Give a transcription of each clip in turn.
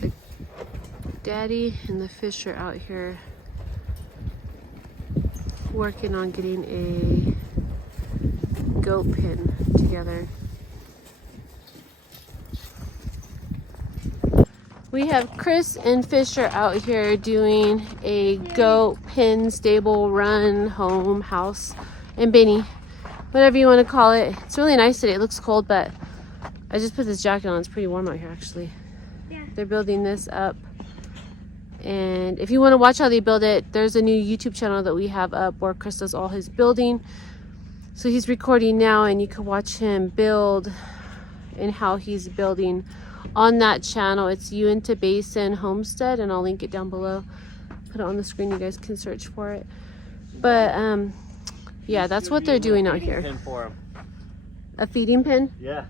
got the daddy and the fish are out here working on getting a goat pen together. We have Chris and Fisher out here doing a goat pen stable run home house and Benny, whatever you want to call it. It's really nice today. It looks cold, but I just put this jacket on. It's pretty warm out here actually. Yeah. They're building this up, and if you want to watch how they build it, there's a new YouTube channel that we have up where Chris does all his building. So he's recording now and you can watch him build and how he's building on that channel. It's Uinta Basin Homestead, and I'll link it down below. Put it on the screen, you guys can search for it. But yeah, that's what they're doing out here. Pen for 'em. A feeding pen? Yeah,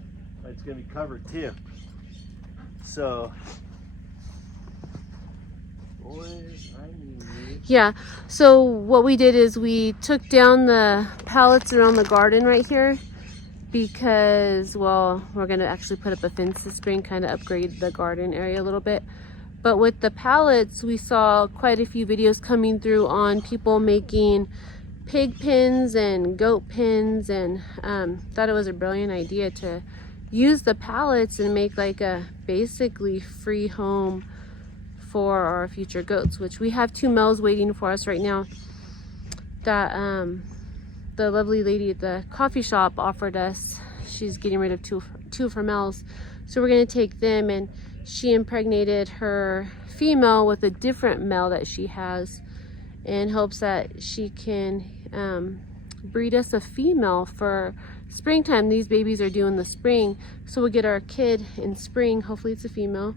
it's gonna be covered too. So, boys, I need. Yeah, so what we did is we took down the pallets around the garden right here, because, well, we're gonna actually put up a fence this spring, kind of upgrade the garden area a little bit. But with the pallets, we saw quite a few videos coming through on people making pig pens and goat pens, and thought it was a brilliant idea to use the pallets and make like a basically free home for our future goats, which we have 2 males waiting for us right now that the lovely lady at the coffee shop offered us. She's getting rid of two of her males, so we're going to take them, and she impregnated her female with a different male that she has in hopes that she can breed us a female for springtime. These babies are due in the spring, so we'll get our kid in spring. Hopefully it's a female,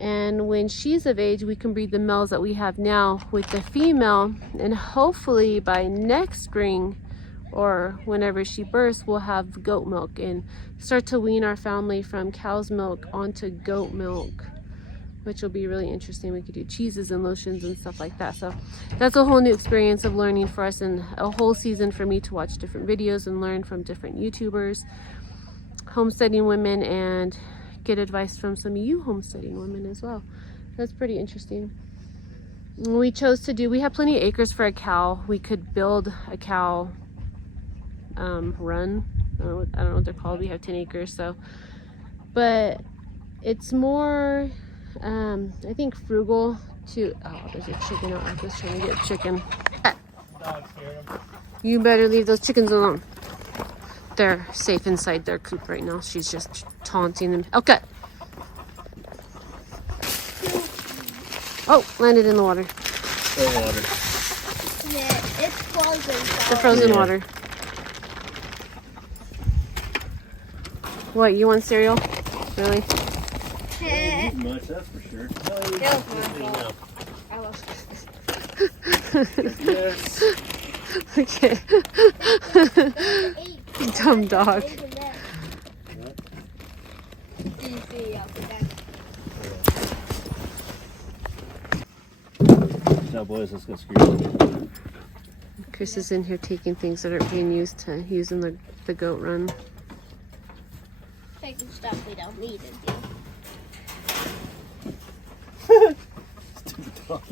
and when she's of age we can breed the males that we have now with the female, and hopefully by next spring or whenever she births, we'll have goat milk and start to wean our family from cow's milk onto goat milk, which will be really interesting. We could do cheeses and lotions and stuff like that. So that's a whole new experience of learning for us, and a whole season for me to watch different videos and learn from different YouTubers, homesteading women, and get advice from some of you homesteading women as well. That's pretty interesting. We chose to do, we have plenty of acres for a cow. We could build a cow run. I don't know what they're called. We have 10 acres, so, but it's more I think frugal to, oh, there's a chicken out. I was trying to get a chicken. You better leave those chickens alone. They're safe inside their coop right now. She's just taunting them. Okay. Oh, landed in the water. The water. Yeah, it's frozen. The frozen water. What, you want cereal? Really? Not much, that's for sure. Yes. Okay. Dumb dog. Now, boys, let's go screw. Chris is in here taking things that aren't being used to use in the goat run. Taking stuff we don't need to do. Stupid dog.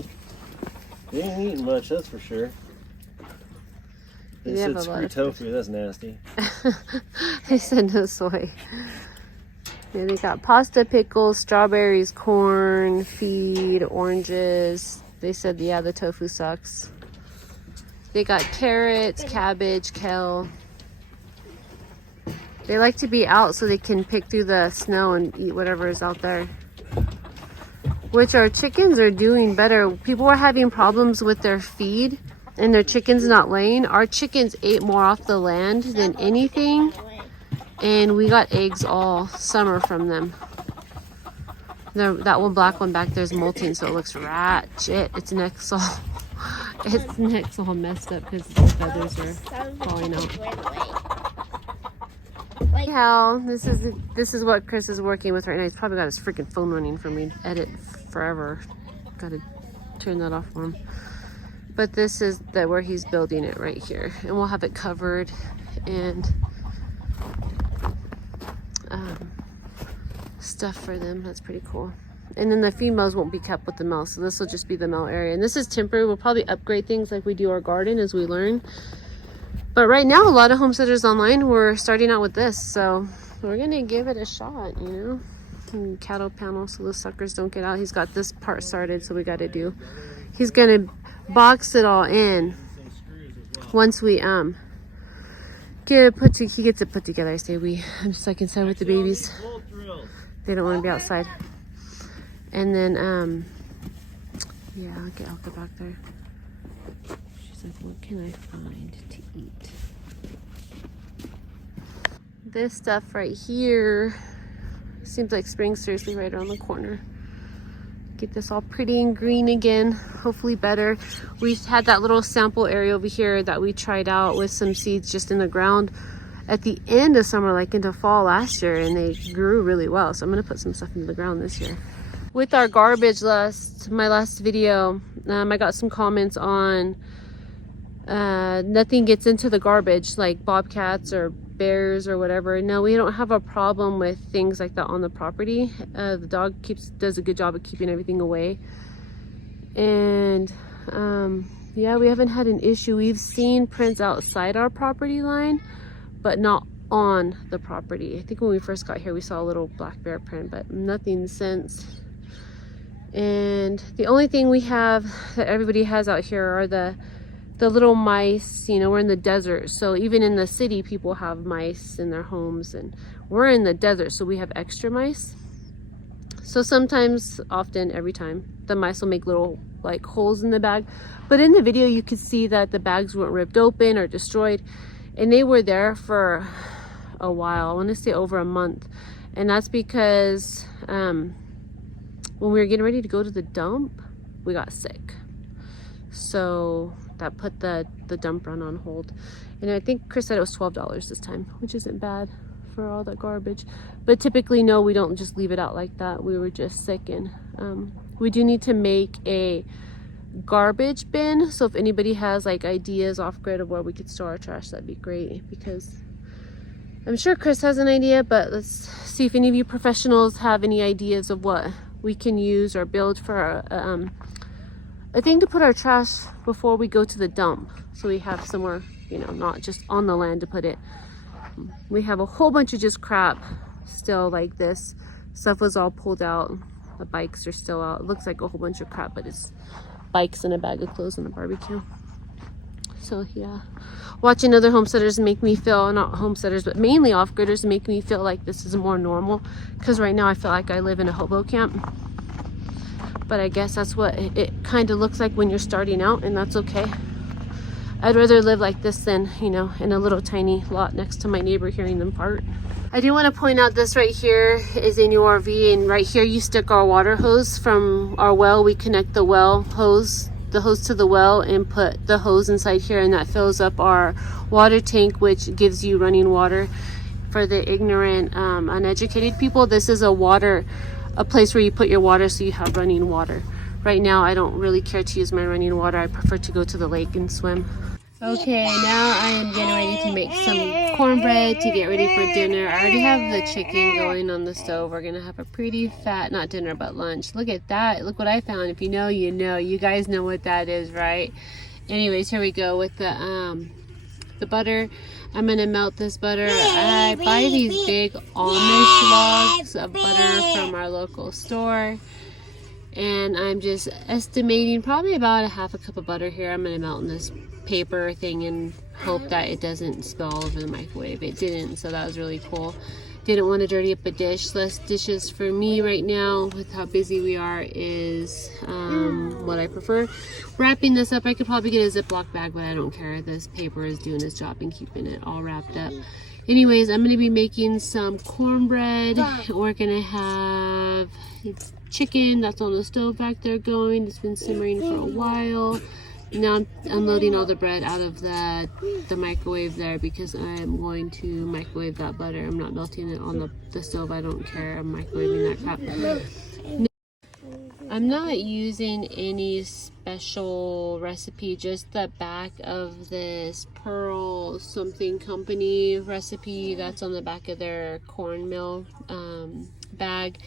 They ain't eating much, that's for sure. They said screw tofu, that's nasty. They said no soy. Yeah, they got pasta, pickles, strawberries, corn, feed, oranges. They said, yeah, the tofu sucks. They got carrots, cabbage, kale. They like to be out so they can pick through the snow and eat whatever is out there. Which our chickens are doing better. People were having problems with their feed and their chickens not laying. Our chickens ate more off the land than anything, and we got eggs all summer from them. That one black one back there is molting, so it looks ratchet. Its neck's all messed up because the feathers are falling out. Hell, this is what Chris is working with right now. He's probably got his freaking phone running for me to edit forever. Gotta turn that off for him. But this is where he's building it right here, and we'll have it covered and stuff for them. That's pretty cool. And then the females won't be kept with the males. So this will just be the male area. And this is temporary. We'll probably upgrade things like we do our garden as we learn. But right now, a lot of homesteaders online were starting out with this. So we're going to give it a shot, you know. And cattle panel so the suckers don't get out. He's got this part started, so we got to do. He's going to box it all in once we he gets it put together. I say we. I'm just like inside with the babies. They don't want to be outside. And then yeah, I'll go back there. She's like, what can I find to eat? This stuff right here seems like spring's seriously right around the corner. Get this all pretty and green again, hopefully better. We had that little sample area over here that we tried out with some seeds just in the ground at the end of summer, like into fall last year, and they grew really well. So I'm gonna put some stuff into the ground this year. With our garbage my last video, I got some comments on nothing gets into the garbage, like bobcats or bears or whatever. No, we don't have a problem with things like that on the property. The dog does a good job of keeping everything away. And yeah, we haven't had an issue. We've seen prints outside our property line, but not on the property. I think when we first got here, we saw a little black bear print, but nothing since. And the only thing we have that everybody has out here are the little mice. You know, we're in the desert, so even in the city people have mice in their homes, and we're in the desert, so we have extra mice. So sometimes, often, every time, the mice will make little like holes in the bag. But in the video you could see that the bags weren't ripped open or destroyed, and they were there for a while. I want to say over a month. And that's because when we were getting ready to go to the dump, we got sick. So that put the dump run on hold. And I think Chris said it was $12 this time, which isn't bad for all that garbage. But typically, no, we don't just leave it out like that. We were just sick, and we do need to make a garbage bin. So if anybody has like ideas off grid of where we could store our trash, that'd be great, because I'm sure Chris has an idea, but let's see if any of you professionals have any ideas of what we can use or build for a thing to put our trash before we go to the dump, so we have somewhere, you know, not just on the land to put it. We have a whole bunch of just crap still like this. Stuff was all pulled out. The bikes are still out. It looks like a whole bunch of crap, but it's bikes and a bag of clothes on the barbecue. So yeah, watching other homesteaders make me feel, not homesteaders, but mainly off-gridders, make me feel like this is more normal, because right now I feel like I live in a hobo camp. But I guess that's what it kind of looks like when you're starting out, and that's okay. I'd rather live like this than, you know, in a little tiny lot next to my neighbor hearing them fart. I do want to point out this right here is a new RV, and right here you stick our water hose from our well. We connect the well hose, the hose to the well, and put the hose inside here, and that fills up our water tank, which gives you running water. For the ignorant, uneducated people, this is a place where you put your water so you have running water. Right now I don't really care to use my running water. I prefer to go to the lake and swim. Okay, now I am getting ready to make some cornbread to get ready for dinner. I already have the chicken going on the stove. We're gonna have a pretty fat, not dinner, but lunch. Look at that. Look what I found. If you know, you know. You guys know what that is, right? Anyways, here we go with the butter. I'm gonna melt this butter. I buy these big Amish logs of butter from our local store, and I'm just estimating probably about a half a cup of butter here. I'm gonna melt in this paper thing and hope that it doesn't spill all over the microwave. It didn't, so that was really cool. Didn't want to dirty up a dish. Less dishes for me right now with how busy we are is what I prefer. Wrapping this up, I could probably get a Ziploc bag, but I don't care. This paper is doing its job and keeping it all wrapped up. Anyways, I'm going to be making some cornbread. We're going to have chicken that's on the stove back there going. It's been simmering for a while. Now I'm unloading all the bread out of the microwave there, because I'm going to microwave that butter. I'm not melting it on the stove. I don't care. I'm microwaving that crap. I'm not using any special recipe, just the back of this Pearl something company recipe that's on the back of their cornmeal bag.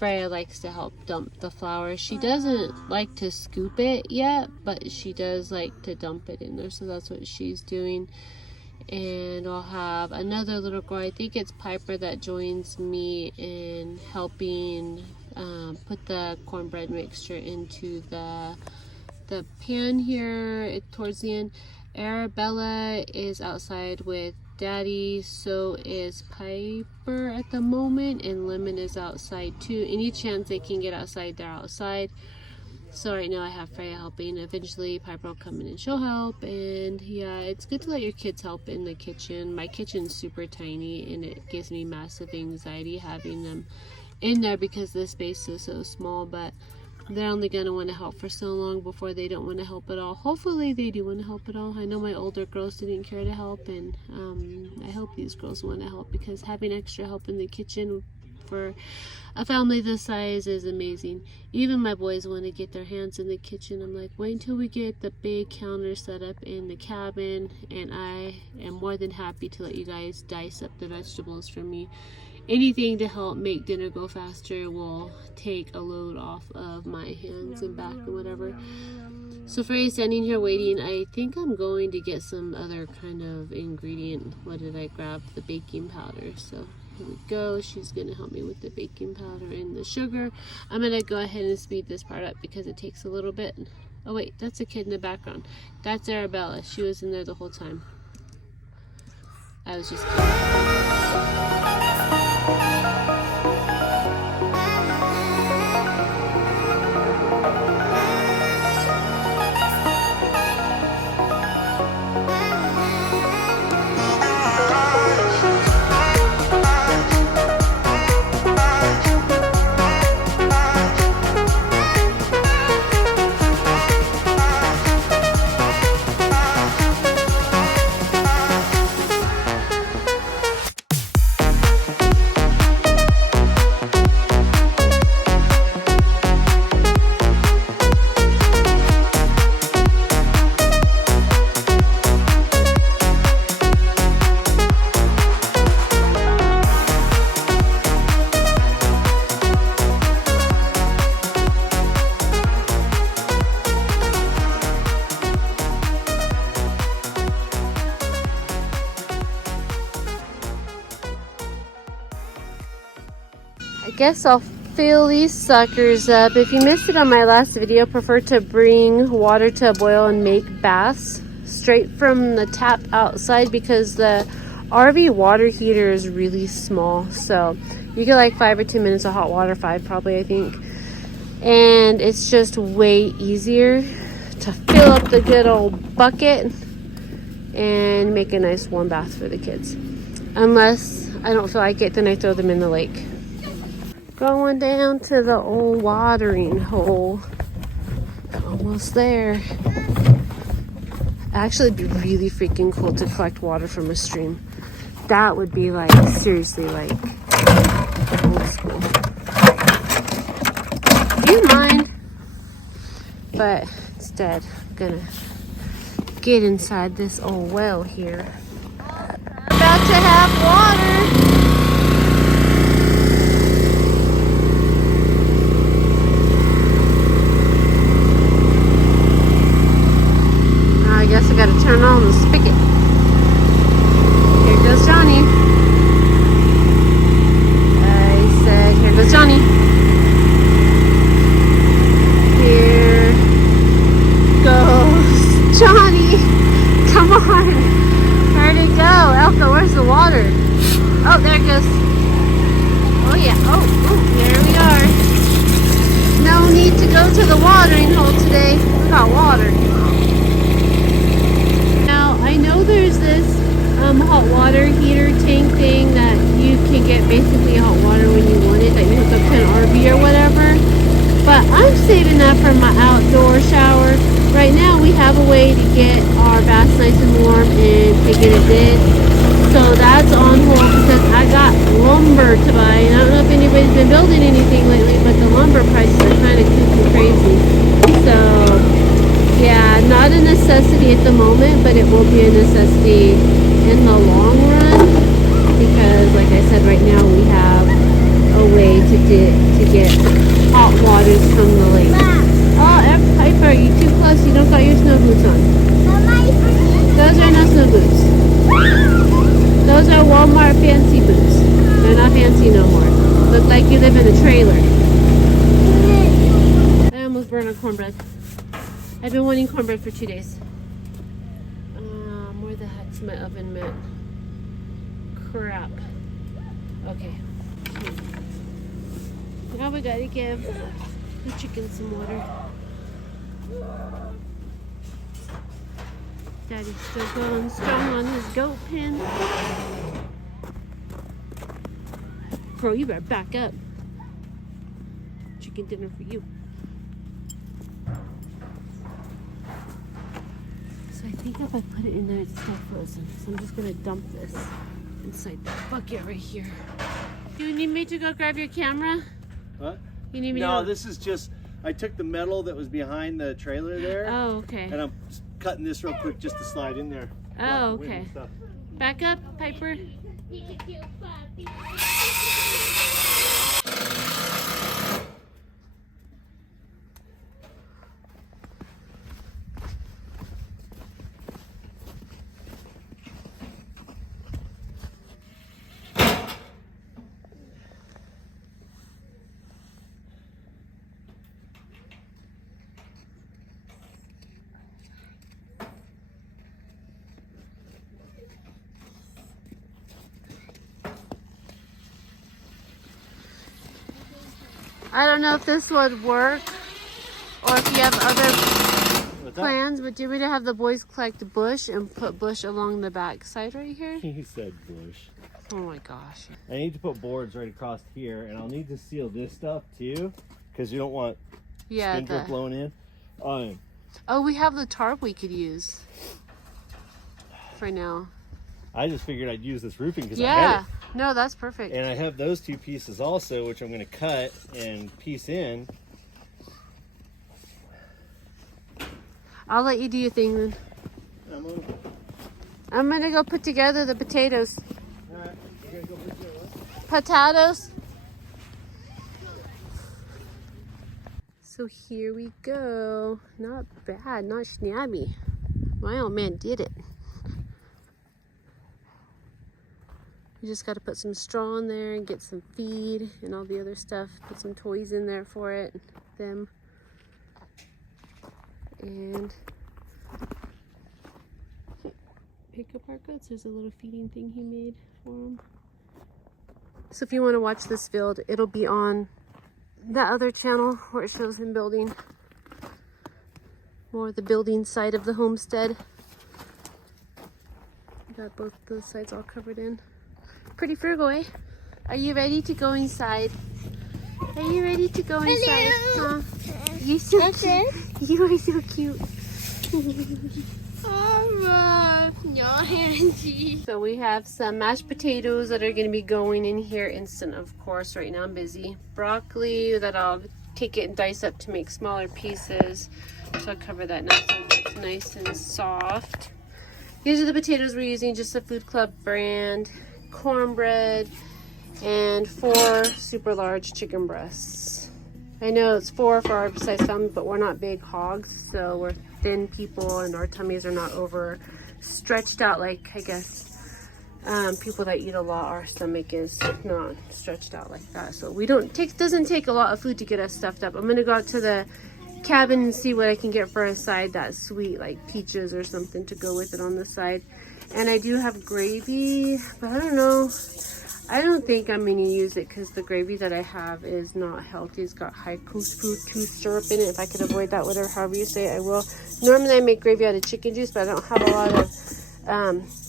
Freya likes to help dump the flour. She doesn't like to scoop it yet, but she does like to dump it in there, so that's what she's doing. And I'll have another little girl, I think it's Piper, that joins me in helping put the cornbread mixture into the pan here towards the end. Arabella is outside with Daddy, so is Piper at the moment, and Lemon is outside too. Any chance they can get outside, they're outside. So right now I have Freya helping. Eventually Piper will come in and she'll help. And yeah, it's good to let your kids help in the kitchen. My kitchen's super tiny and it gives me massive anxiety having them in there because the space is so small, but they're only going to want to help for so long before they don't want to help at all. Hopefully they do want to help at all. I know my older girls didn't care to help, and I hope these girls want to help, because having extra help in the kitchen for a family this size is amazing. Even my boys want to get their hands in the kitchen. I'm like, wait until we get the big counter set up in the cabin, and I am more than happy to let you guys dice up the vegetables for me. Anything to help make dinner go faster will take a load off of my hands and back and whatever. So Freya's standing here waiting. I think I'm going to get some other kind of ingredient. What did I grab? The baking powder. So here we go. She's going to help me with the baking powder and the sugar. I'm going to go ahead and speed this part up because it takes a little bit. Oh wait, that's a kid in the background. That's Arabella. She was in there the whole time. I was just kidding. I guess I'll fill these suckers up. If you missed it on my last video, prefer to bring water to a boil and make baths straight from the tap outside, because the RV water heater is really small. So you get like 5 or 10 minutes of hot water, 5 probably, I think. And it's just way easier to fill up the good old bucket and make a nice warm bath for the kids. Unless I don't feel like it, then I throw them in the lake. Going down to the old watering hole. Almost there. Actually, it'd be really freaking cool to collect water from a stream. That would be like, seriously, like old school. You mind? But instead, I'm gonna get inside this old well here. About to have water. I guess I gotta turn on the spigot. Here goes Johnny. I said, here goes Johnny. Here goes Johnny. Come on. Where'd it go? Elka, where's the water? Oh, there it goes. Oh yeah. Oh, there we are. No need to go to the watering hole today. We got water. I know there's this hot water heater tank thing that you can get basically hot water when you want it, that you hook up to an RV or whatever, but I'm saving that for my outdoor shower. Right now we have a way to get our baths nice and warm and to get it did, so that's on hold because I got lumber to buy, and I don't know if anybody's been building anything lately, but the lumber prices are kind of crazy. So yeah, not a necessity at the moment, but it will be a necessity in the long run, because like I said, right now we have a way to get hot waters from the lake. Oh, Piper, you too close. You don't got your snow boots on. Those are no snow boots. Those are Walmart fancy boots. They're not fancy no more. Look like you live in a trailer. I almost burned our cornbread. I've been wanting cornbread for 2 days. Where the heck's my oven mitt? Crap. Okay. Now we gotta give the chicken some water. Daddy's still going strong on his goat pen. Bro, you better back up. Chicken dinner for you. So I think if I put it in there, it's still frozen. So I'm just gonna dump this inside the bucket right here. You need me to go grab your camera? What? You need me No, to this is just, I took the metal that was behind the trailer there. Oh, okay. And I'm cutting this real quick just to slide in there. Oh, okay. Back up, Piper. I don't know if this would work or if you have other plans, but do you want me to have the boys collect bush and put bush along the back side right here? He said bush. Oh my gosh. I need to put boards right across here, and I'll need to seal this stuff too, because you don't want spindrift blowing in. Oh, we have the tarp we could use for now. I just figured I'd use this roofing because I Yeah, had it. no, that's perfect. And I have those two pieces also, which I'm going to cut and piece in. I'll let you do your thing then. I'm gonna go put together the potatoes. Alright, you're going to go put your what? Potatoes. So here we go. Not bad, not snabby. My old man did it. You just got to put some straw in there and get some feed and all the other stuff. Put some toys in there for it, them. And pick up our goats. There's a little feeding thing he made for them. So if you want to watch this field, it'll be on that other channel where it shows him building. More the building side of the homestead. Got both those sides all covered in. Pretty frugal, eh? Are you ready to go inside? Are you ready to go inside? Huh? You're so cute. You are so cute. So we have some mashed potatoes that are going to be going in here instant, of course. Right now I'm busy. Broccoli that I'll take it and dice up to make smaller pieces. So I'll cover that now so it's nice and soft. These are the potatoes we're using, just the Food Club brand. Cornbread and 4 super large chicken breasts. I know it's 4 for our size family, but we're not big hogs, so we're thin people and our tummies are not over stretched out like I guess people that eat a lot. Our stomach is not stretched out like that, so we doesn't take a lot of food to get us stuffed up. I'm gonna go out to the cabin and see what I can get for a side that's sweet, like peaches or something to go with it on the side. And I do have gravy, but I don't know. I don't think I'm going to use it because the gravy that I have is not healthy. It's got high fructose syrup in it. If I could avoid that, whatever, however you say it, I will. Normally I make gravy out of chicken juice, but I don't have a lot of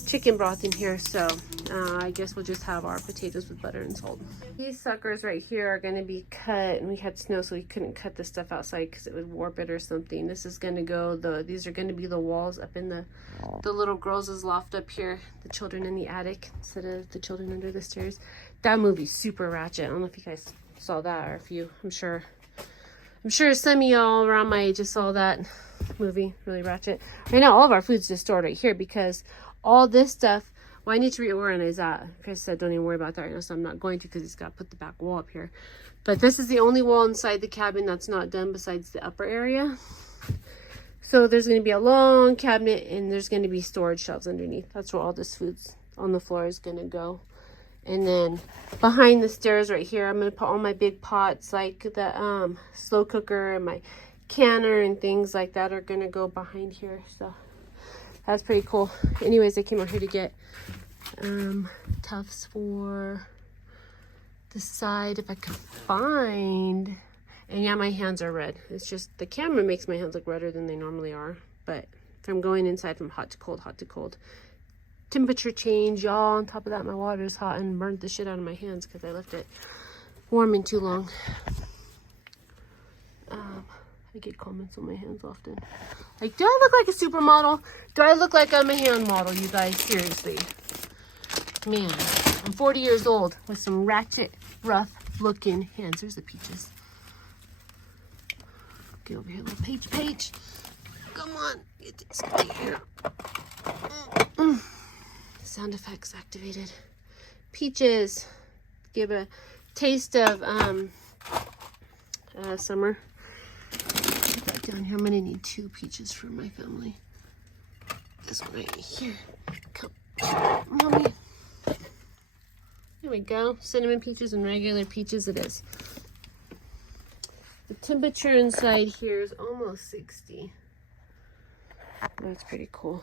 chicken broth in here, so I guess we'll just have our potatoes with butter and salt. These suckers right here are going to be cut, and we had snow, so we couldn't cut this stuff outside because it would warp it or something. This is going to go, these are going to be the walls up in the little girls' loft up here, the children in the attic instead of the children under the stairs. That movie's super ratchet. I don't know if you guys saw that, or if you, I'm sure some of y'all around my age just saw that movie. Really ratchet. Right now all of our food's just stored right here because all this stuff Well, I need to reorganize that. Chris said don't even worry about that right now, so I'm not going to because he's got to put the back wall up here. But this is the only wall inside the cabin that's not done besides the upper area. So there's going to be a long cabinet and there's going to be storage shelves underneath. That's where all this food's on the floor is going to go. And then behind the stairs right here, I'm going to put all my big pots like the slow cooker and my canner and things like that are going to go behind here. So that's pretty cool. Anyways, I came out here to get tufts for the side if I could find. And yeah, my hands are red. It's just the camera makes my hands look redder than they normally are. But if I'm going inside from hot to cold, temperature change, y'all. On top of that, my water is hot and burnt the shit out of my hands because I left it warming too long. I get comments on my hands often. Like, do I look like a supermodel? Do I look like I'm a hand model, you guys? Seriously. Man, I'm 40 years old with some ratchet, rough looking hands. There's the peaches. Get over here, little Paige. Come on, get this guy here. Sound effects activated. Peaches. Give a taste of summer. Put that down here. I'm gonna need 2 peaches for my family. This one right here. Come, mommy. There we go. Cinnamon peaches and regular peaches it is. The temperature inside here is almost 60. That's pretty cool.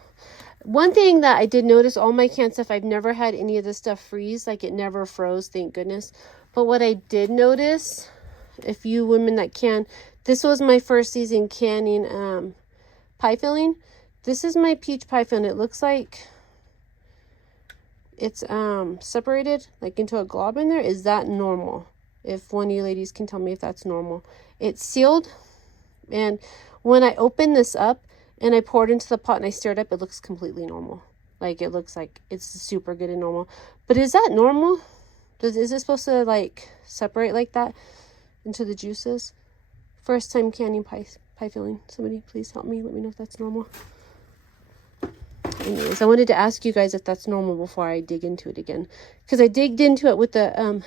One thing that I did notice, all my canned stuff, I've never had any of this stuff freeze. Like, it never froze, thank goodness. But what I did notice, if you women that can, this was my first season canning pie filling. This is my peach pie filling. It looks like it's separated like into a glob in there. Is that normal? If one of you ladies can tell me if that's normal. It's sealed, and when I open this up and I poured into the pot and I stirred up, it looks completely normal. Like, it looks like it's super good and normal. But is that normal? Is it supposed to like separate like that into the juices? First time canning pie filling. Somebody please help me. Let me know if that's normal. Anyways, I wanted to ask you guys if that's normal before I dig into it again. Because I digged into it with the, I'm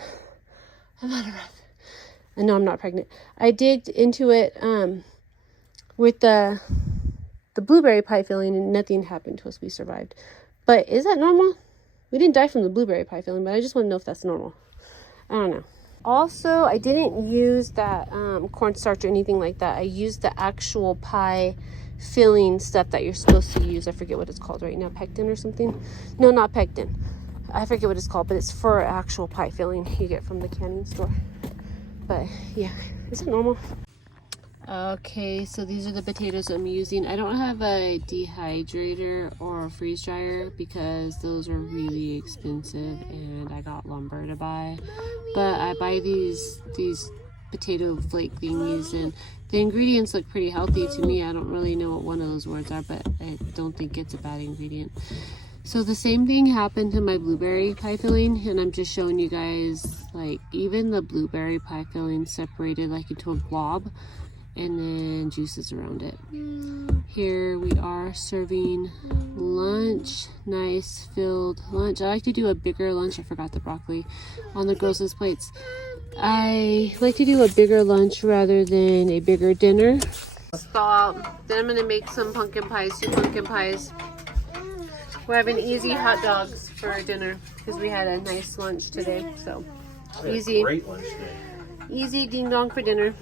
out of breath. I know I'm not pregnant. I digged into it with the blueberry pie filling and nothing happened to us. We survived. But is that normal? We didn't die from the blueberry pie filling, but I just want to know if that's normal. I don't know. Also, I didn't use that cornstarch or anything like that. I used the actual pie filling stuff that you're supposed to use. I forget what it's called right now. Pectin or something? No, not pectin. I forget what it's called, but it's for actual pie filling you get from the canning store. But yeah, is it normal? Okay, so these are the potatoes I'm using. I don't have a dehydrator or a freeze dryer because those are really expensive and I got lumber to buy. But I buy these potato flake thingies and the ingredients look pretty healthy to me. I don't really know what one of those words are, but I don't think it's a bad ingredient. So the same thing happened to my blueberry pie filling, and I'm just showing you guys, like, even the blueberry pie filling separated like into a blob and then juices around it. Here we are serving lunch, nice filled lunch. I like to do a bigger lunch. I forgot the broccoli on the girls' plates. I like to do a bigger lunch rather than a bigger dinner. Stop. Then I'm gonna make some pumpkin pies, 2 pumpkin pies. We're having easy hot dogs for dinner because we had a nice lunch today. So easy, great lunch today. Easy ding dong for dinner.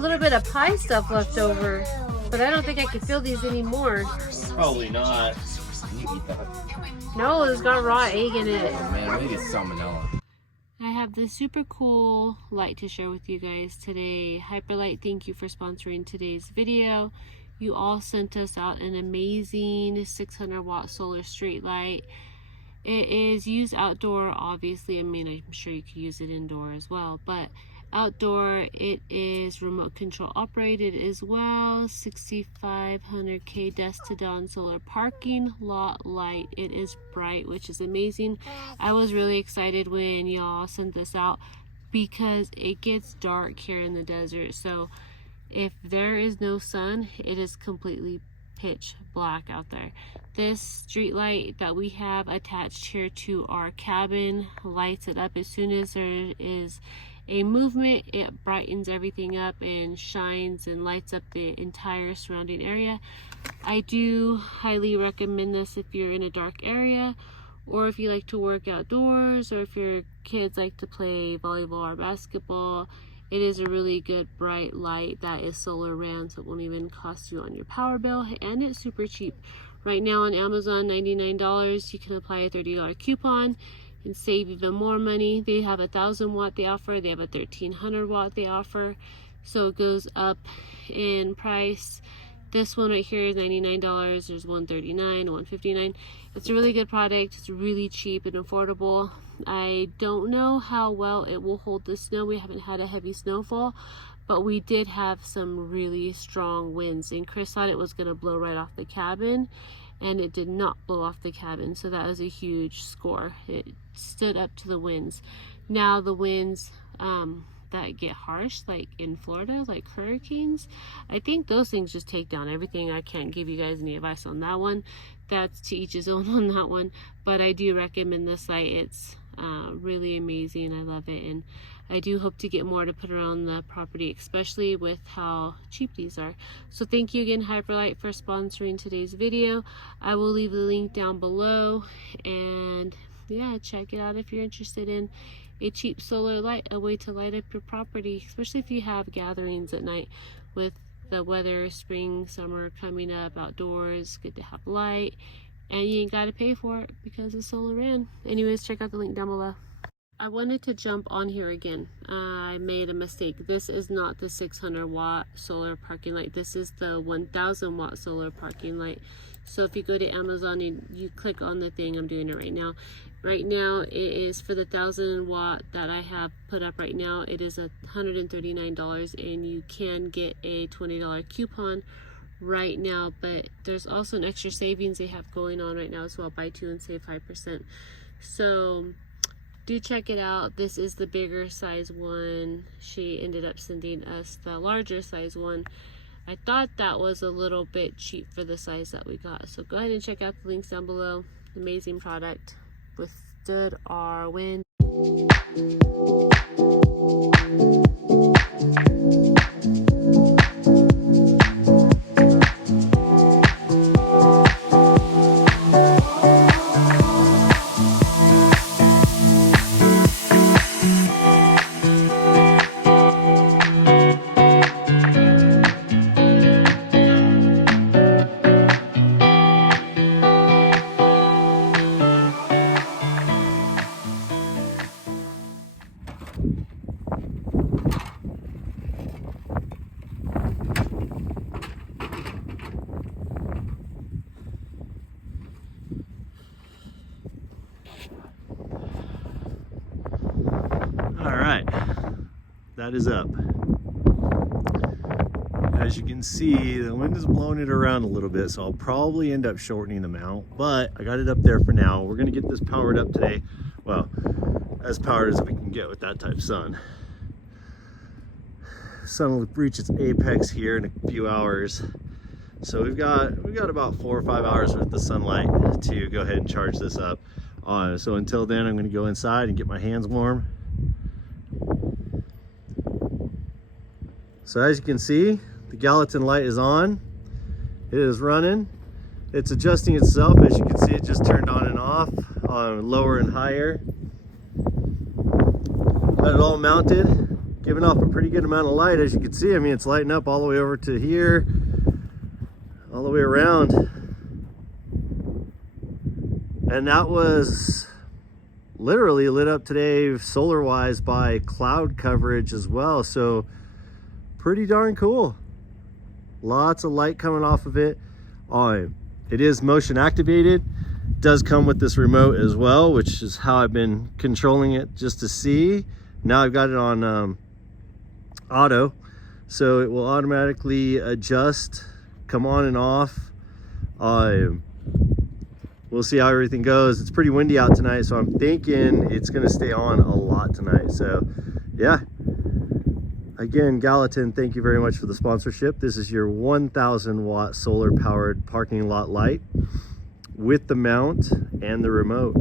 little bit of pie stuff left over, but I don't think I can feel these anymore. Probably not. You eat that. No, it's got raw egg in it. Oh man, maybe it's salmonella. I have this super cool light to share with you guys today. Hyperlight, thank you for sponsoring today's video. You all sent us out an amazing 600 watt solar street light. It is used outdoor, obviously. I mean, I'm sure you could use it indoor as well, but outdoor, it is remote control operated as well. 6500K dusk to dawn solar parking lot light. It is bright, which is amazing. I was really excited when y'all sent this out because it gets dark here in the desert. So if there is no sun, it is completely pitch black out there. This street light that we have attached here to our cabin lights it up as soon as there is a movement. It brightens everything up and shines and lights up the entire surrounding area. I do highly recommend this if you're in a dark area, or if you like to work outdoors, or if your kids like to play volleyball or basketball. It is a really good bright light that is solar ran, so it won't even cost you on your power bill, and it's super cheap. Right now on Amazon, $99. You can apply a $30 coupon and save even more money. They have a 1000 watt they offer. They have a 1300 watt they offer. So it goes up in price. This one right here is $99. There's $139, $159. It's a really good product. It's really cheap and affordable. I don't know how well it will hold the snow. We haven't had a heavy snowfall, but we did have some really strong winds, and Chris thought it was going to blow right off the cabin, and it did not blow off the cabin. So that was a huge score. It stood up to the winds. Now the winds that get harsh, like in Florida, like hurricanes, I think those things just take down everything. I can't give you guys any advice on that one. That's to each his own on that one, but I do recommend this light. It's really amazing. I love it, and I do hope to get more to put around the property, especially with how cheap these are. So thank you again, Hyperlight, for sponsoring today's video. I will leave the link down below, and yeah, check it out if you're interested in a cheap solar light, a way to light up your property, especially if you have gatherings at night. With the weather, spring, summer coming up outdoors, good to have light, and you ain't got to pay for it because it's solar ran. Anyways, check out the link down below. I wanted to jump on here again. I made a mistake. This is not the 600 watt solar parking light. This is the 1000 watt solar parking light. So if you go to Amazon and you click on the thing, I'm doing it right now. Right now it is for the 1000 watt that I have put up right now. It is $139, and you can get a $20 coupon right now, but there's also an extra savings they have going on right now as well. Buy two and save 5%. So do check it out. This is the bigger size one. She ended up sending us the larger size one. I thought that was a little bit cheap for the size that we got. So go ahead and check out the links down below. Amazing product. Withstood our wind. That is up. As you can see, the wind is blowing it around a little bit, so I'll probably end up shortening the mount, but I got it up there for now. We're gonna get this powered up today. Well, as powered as we can get with that type of sun. Sun will reach its apex here in a few hours. So we've got about 4 or 5 hours worth of sunlight to go ahead and charge this up. So until then, I'm gonna go inside and get my hands warm. So as you can see, the Galental light is on. It is running. It's adjusting itself. As you can see, it just turned on and off, on lower and higher. Got it all mounted. giving off a pretty good amount of light, as you can see. I mean, it's lighting up all the way over to here, all the way around. And that was literally lit up today solar wise by cloud coverage as well. So pretty darn cool. Lots of light coming off of it. It is motion activated. It does come with this remote as well, which is how I've been controlling it just to see. Now I've got it on auto, so it will automatically adjust, come on and off. We'll see how everything goes. It's pretty windy out tonight, so I'm thinking it's gonna stay on a lot tonight. So yeah, again, Galental, thank you very much for the sponsorship. This is your 1,000 watt solar powered parking lot light with the mount and the remote.